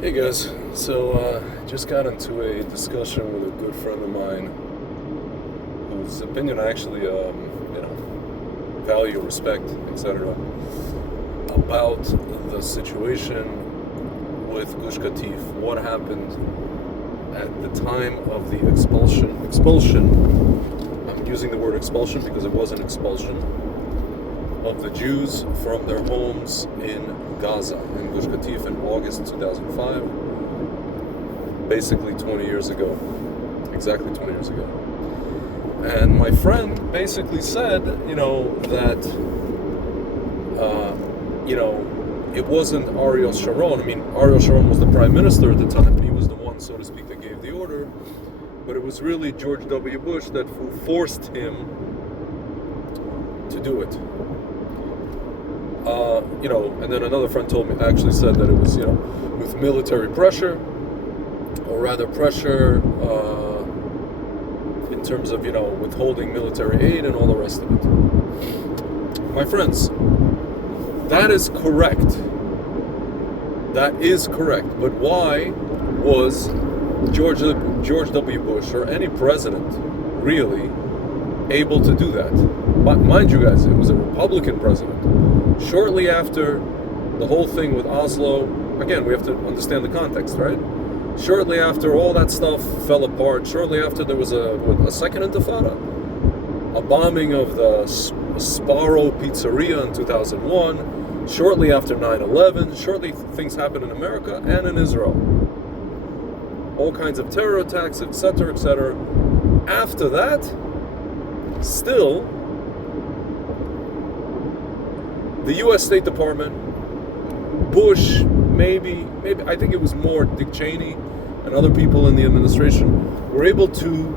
Hey guys, so just got into a discussion with a good friend of mine whose opinion I actually, value, respect, etc. about the situation with Gush Katif. What happened at the time of the expulsion. I'm using the word expulsion because it was an expulsion of the Jews from their homes in Gaza, in Gush Katif in August 2005, basically 20 years ago, exactly 20 years ago. And my friend basically said, that, it wasn't Ariel Sharon. I mean, Ariel Sharon was the prime minister at the time, and he was the one, so to speak, that gave the order. But it was really George W. Bush that forced him to do it. And then another friend actually said that it was, with military pressure, or rather pressure in terms of, withholding military aid and all the rest of it. My friends, that is correct. That is correct. But why was George W. Bush or any president really able to do that? But mind you guys, it was a Republican president. Shortly after the whole thing with Oslo, again, we have to understand the context, right? Shortly after all that stuff fell apart, shortly after there was a second intifada, a bombing of the Sparrow Pizzeria in 2001, shortly after 9/11, shortly things happened in America and in Israel. All kinds of terror attacks, etc., etc. After that, still, the U.S. State Department, Bush, maybe I think it was more Dick Cheney and other people in the administration were able to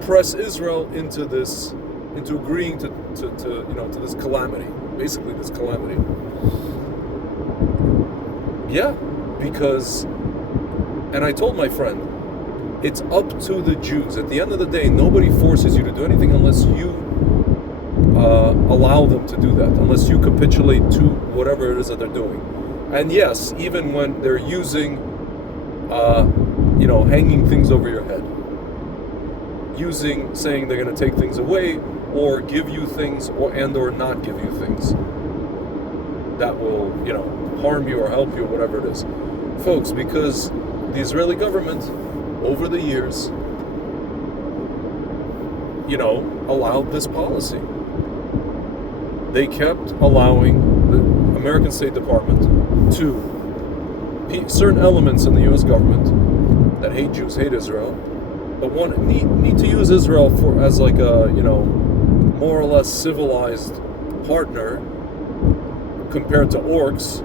press Israel into agreeing to this calamity, basically this calamity. Yeah, because, and I told my friend, it's up to the Jews. At the end of the day, nobody forces you to do anything unless you allow them to do that, unless you capitulate to whatever it is that they're doing. And yes, even when they're using, hanging things over your head, saying they're going to take things away, or give you things, or not give you things that will, harm you or help you, or whatever it is, folks. Because the Israeli government, over the years, allowed this policy. They kept allowing the American State Department to certain elements in the U.S. government that hate Jews, hate Israel, but need to use Israel as like a more or less civilized partner compared to orcs,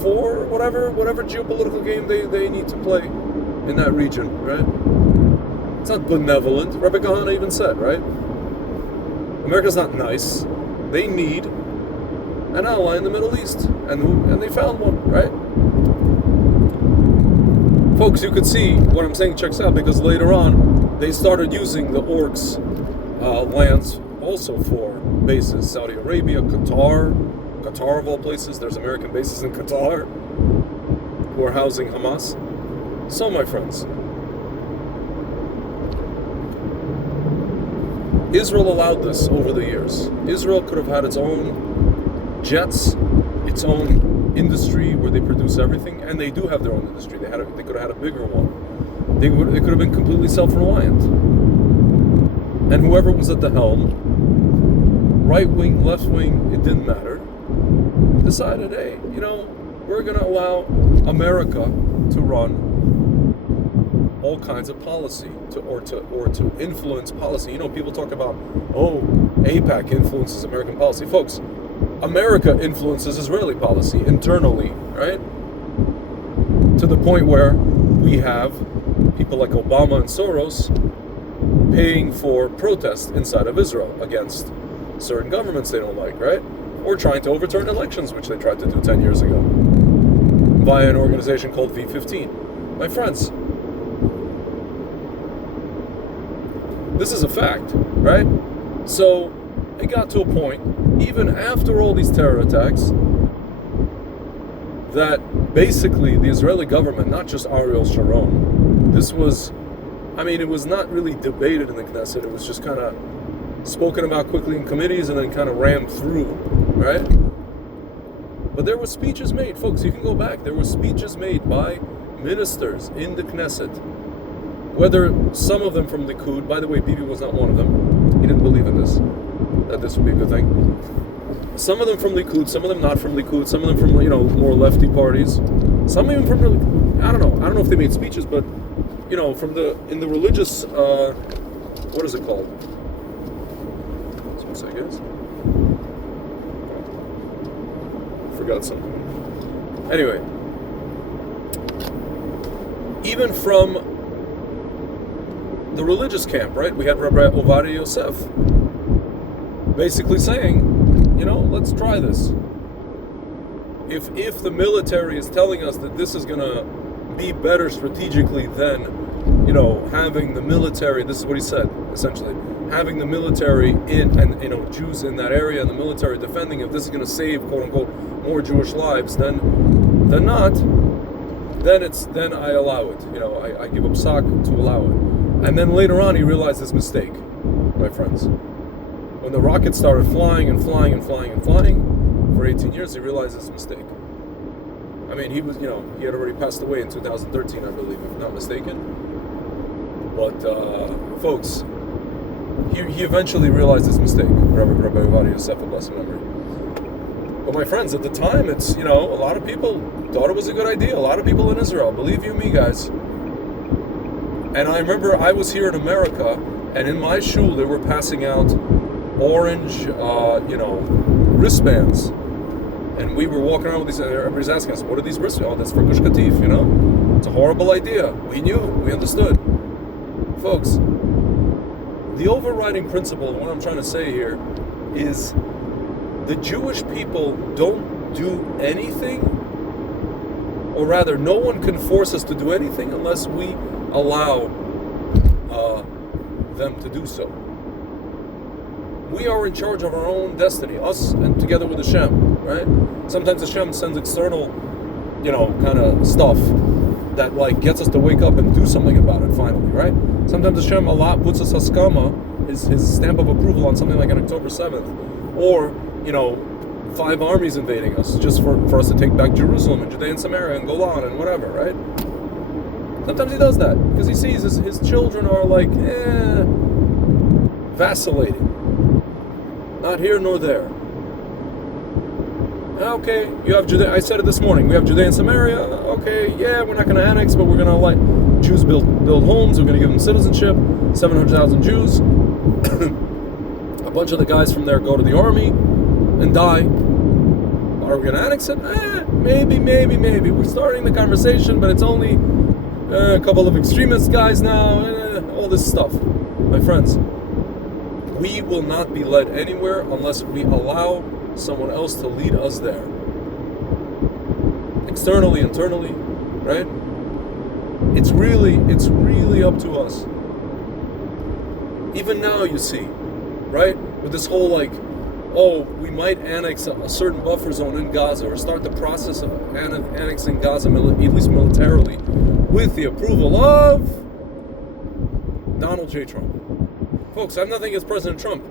for whatever geopolitical game they need to play in that region, right? It's not benevolent. Rabbi Kahana even said, right? America's not nice. They need an ally in the Middle East, and they found one, right? Folks, you could see what I'm saying checks out, because later on they started using the orcs' lands also for bases. Saudi Arabia, Qatar of all places. There's American bases in Qatar who are housing Hamas. So, my friends, Israel allowed this over the years. Israel could have had its own jets, its own industry where they produce everything, and they do have their own industry. They could have had a bigger one. They could have been completely self-reliant. And whoever was at the helm, right wing, left wing, it didn't matter, decided, hey, we're going to allow America to run all kinds of policy to influence policy. People talk about, AIPAC influences American policy. Folks, America influences Israeli policy internally, right? To the point where we have people like Obama and Soros paying for protests inside of Israel against certain governments they don't like, right? Or trying to overturn elections, which they tried to do 10 years ago via an organization called V15. My friends, this is a fact, right? So it got to a point, even after all these terror attacks, that basically the Israeli government, not just Ariel Sharon, this was, I mean, it was not really debated in the Knesset. It was just kind of spoken about quickly in committees and then kind of rammed through, right? But there were speeches made, folks, you can go back. There were speeches made by ministers in the Knesset, whether some of them from Likud, by the way, Bibi was not one of them. He didn't believe in this, that this would be a good thing. Some of them from Likud, some of them not from Likud, some of them from, more lefty parties. Some even from, I don't know if they made speeches, but, in the religious, what is it called? I guess. Forgot something. Anyway, even from the religious camp, right? We had Rabbi Ovadia Yosef basically saying, let's try this. If the military is telling us that this is going to be better strategically than, having the military, this is what he said, essentially, having the military in, and, Jews in that area and the military defending, if this is going to save, quote unquote, more Jewish lives, then not, then I allow it. I give up psak to allow it. And then later on, he realized his mistake, my friends. When the rockets started flying and flying and flying and flying for 18 years, he realized his mistake. I mean, he was, he had already passed away in 2013, I believe, if I'm not mistaken. But, folks, he eventually realized his mistake, Rabbi Ovadia Yosef, of blessed memory. But my friends, at the time, it's, a lot of people thought it was a good idea. A lot of people in Israel, believe you me, guys. And I remember I was here in America, and in my shul, they were passing out orange, wristbands. And we were walking around with these, and everybody's asking us, what are these wristbands? Oh, that's for Gush Katif, It's a horrible idea. We knew, we understood. Folks, the overriding principle of what I'm trying to say here is the Jewish people don't do anything, or rather, no one can force us to do anything unless we allow them to do so. We are in charge of our own destiny, us and together with Hashem, right? Sometimes Hashem sends external, kind of stuff that gets us to wake up and do something about it finally, right? Sometimes Hashem puts us haskama, his stamp of approval on something like on October 7th, or 5 armies invading us just for us to take back Jerusalem and Judea and Samaria and Golan and whatever, right? Sometimes he does that because he sees his children are vacillating, not here nor there. Okay, you have Judea. I said it this morning. We have Judea and Samaria. Okay, yeah, we're not going to annex, but we're going to let Jews build homes. We're going to give them citizenship. 700,000 Jews. A bunch of the guys from there go to the army and die. Are we going to annex it? Maybe. We're starting the conversation, but it's only a couple of extremist guys now. All this stuff. My friends, we will not be led anywhere unless we allow someone else to lead us there. Externally, internally, right? It's really up to us. Even now, you see, right? With this whole we might annex a certain buffer zone in Gaza or start the process of annexing Gaza, at least militarily, with the approval of Donald J. Trump. Folks, I have nothing against President Trump,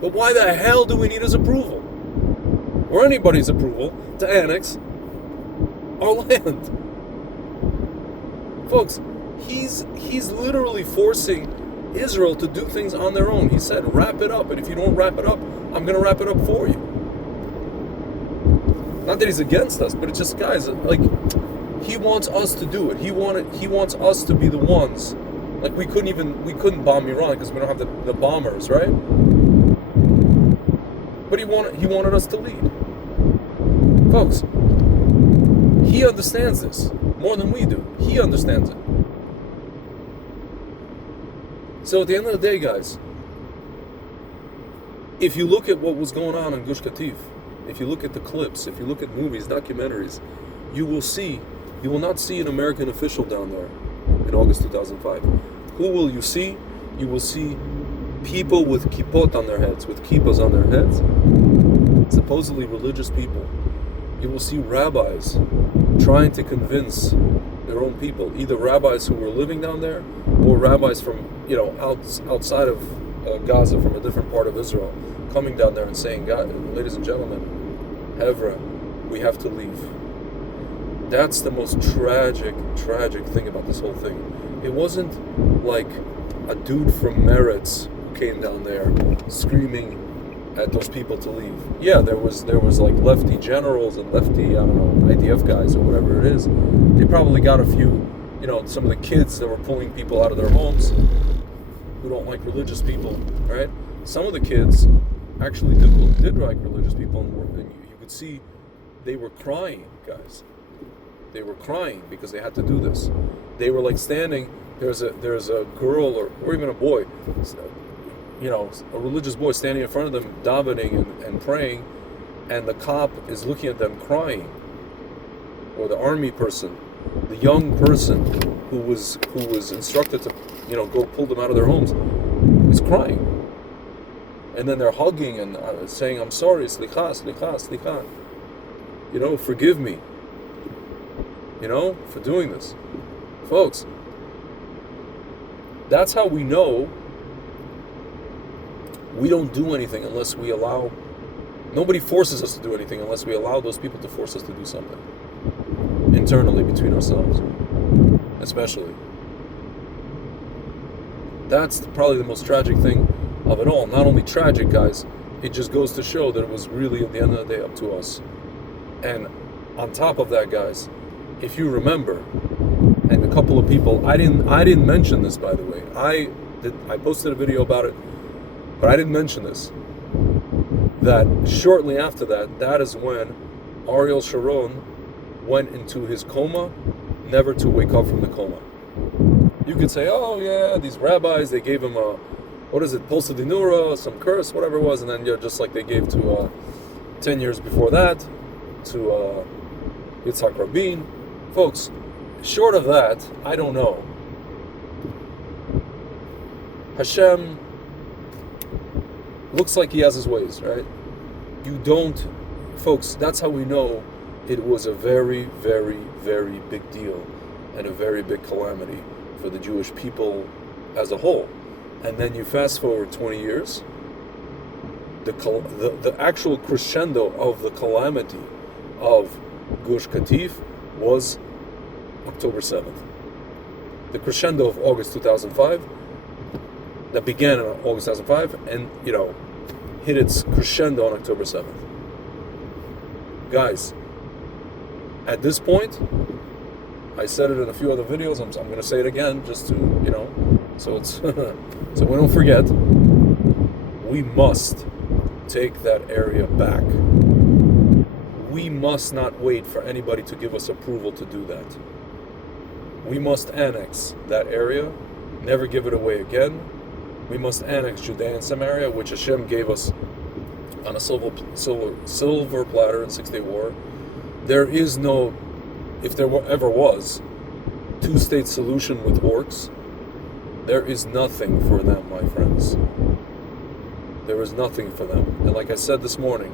but why the hell do we need his approval? Or anybody's approval to annex our land? Folks, he's literally forcing Israel to do things on their own. He said, wrap it up, and if you don't wrap it up, I'm going to wrap it up for you. Not that he's against us, but it's just, guys, he wants us to do it. He wants us to be the ones. We couldn't bomb Iran because we don't have the bombers, right? But he wanted us to lead. Folks, he understands this more than we do. He understands it. So at the end of the day, guys, if you look at what was going on in Gush Katif, if you look at the clips, if you look at movies, documentaries, you will not see an American official down there in August 2005. Who will you see? You will see people with kippot on their heads, with kippas on their heads, supposedly religious people. you will see rabbis trying to convince their own people, either rabbis who were living down there or rabbis from, outside of Gaza, from a different part of Israel, coming down there and saying, God, ladies and gentlemen, Hevra, we have to leave. That's the most tragic thing about this whole thing. It wasn't like a dude from Meretz who came down there screaming at those people to leave. Yeah, there was like lefty generals and lefty, IDF guys or whatever it is. They probably got a few, some of the kids that were pulling people out of their homes who don't like religious people, right? Some of the kids actually did like religious people, and you could see they were crying, guys. They were crying because they had to do this. They were like standing. There's a girl or even a boy, a religious boy standing in front of them, davening and praying, and the cop is looking at them crying, or the army person, the young person who was instructed to go pull them out of their homes, is crying, and then they're hugging and saying, "I'm sorry, slicha, slicha, slicha, forgive me, for doing this." Folks, that's how we know we don't do anything unless we allow. Nobody forces us to do anything unless we allow those people to force us to do something internally between ourselves, especially. That's probably the most tragic thing of it all. Not only tragic, guys, it just goes to show that it was really, at the end of the day, up to us. And on top of that, guys, if you remember, and a couple of people, I didn't mention this, by the way. I posted a video about it, but I didn't mention this. That shortly after that is when Ariel Sharon went into his coma, never to wake up from the coma. You could say, oh yeah, these rabbis, they gave him a, Pulsa Dinura, some curse, whatever it was, and then just like they gave to 10 years before that to Yitzhak Rabin. Folks, short of that, I don't know. Hashem looks like he has his ways, right? You don't, folks, that's how we know it was a very, very, very big deal and a very big calamity for the Jewish people as a whole. And then you fast forward 20 years, the actual crescendo of the calamity of Gush Katif was October 7th. The crescendo of August 2005, that began in August 2005 and, hit its crescendo on October 7th. Guys, at this point, I said it in a few other videos, I'm going to say it again just to, so it's so we don't forget, we must take that area back. We must not wait for anybody to give us approval to do that. We must annex that area, never give it away again. We must annex Judea and Samaria, which Hashem gave us on a silver platter in 6 Day War. There is no, if there ever was, two-state solution with orcs. There is nothing for them, my friends. There is nothing for them. And like I said this morning,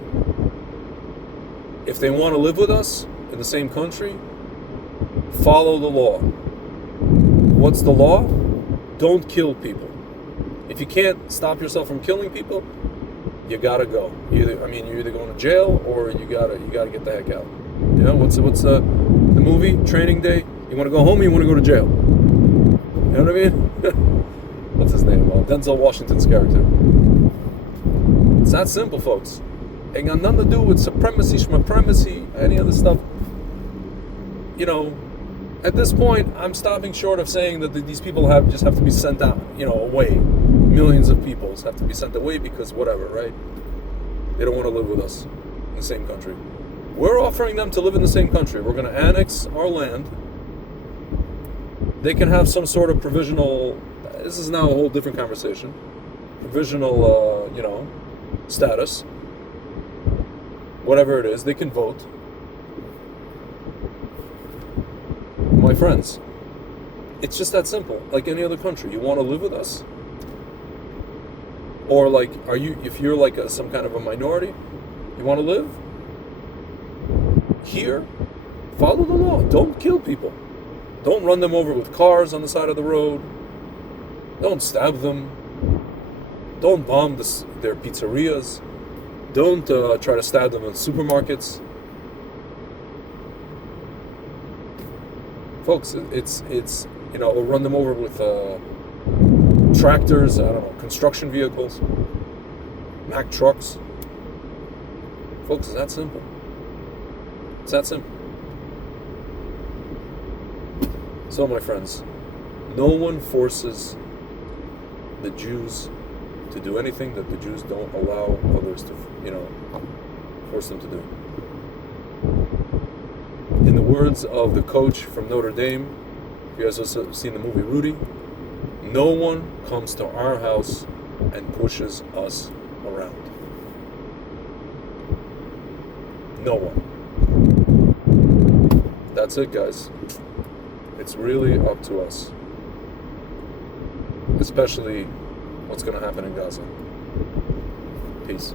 if they want to live with us in the same country, follow the law. What's the law? Don't kill people. If you can't stop yourself from killing people, you gotta go. You're either going to jail or you gotta get the heck out. What's the movie Training Day? You want to go home or you want to go to jail? You know what I mean? What's his name? Denzel Washington's character. It's that simple, folks. Ain't got nothing to do with supremacy, schmapremacy, any other stuff. At this point, I'm stopping short of saying that these people just have to be sent out, away. Millions of people have to be sent away because whatever, right? They don't want to live with us in the same country. We're offering them to live in the same country. We're going to annex our land. They can have some sort of provisional, this is now a whole different conversation, provisional, status. Whatever it is, they can vote. My friends, it's just that simple. Like any other country, you want to live with us? Or if you're like some kind of a minority, you want to live? Here, follow the law. Don't kill people. Don't run them over with cars on the side of the road. Don't stab them. Don't bomb their pizzerias. Don't try to stab them in supermarkets. Folks, it's or run them over with tractors, I don't know, construction vehicles, Mack trucks. Folks, it's that simple. It's that simple. So, my friends, no one forces the Jews to do anything that the Jews don't allow others to, force them to do. In the words of the coach from Notre Dame, you guys have seen the movie Rudy, no one comes to our house and pushes us around. No one. That's it, guys. It's really up to us. Especially what's going to happen in Gaza. Peace.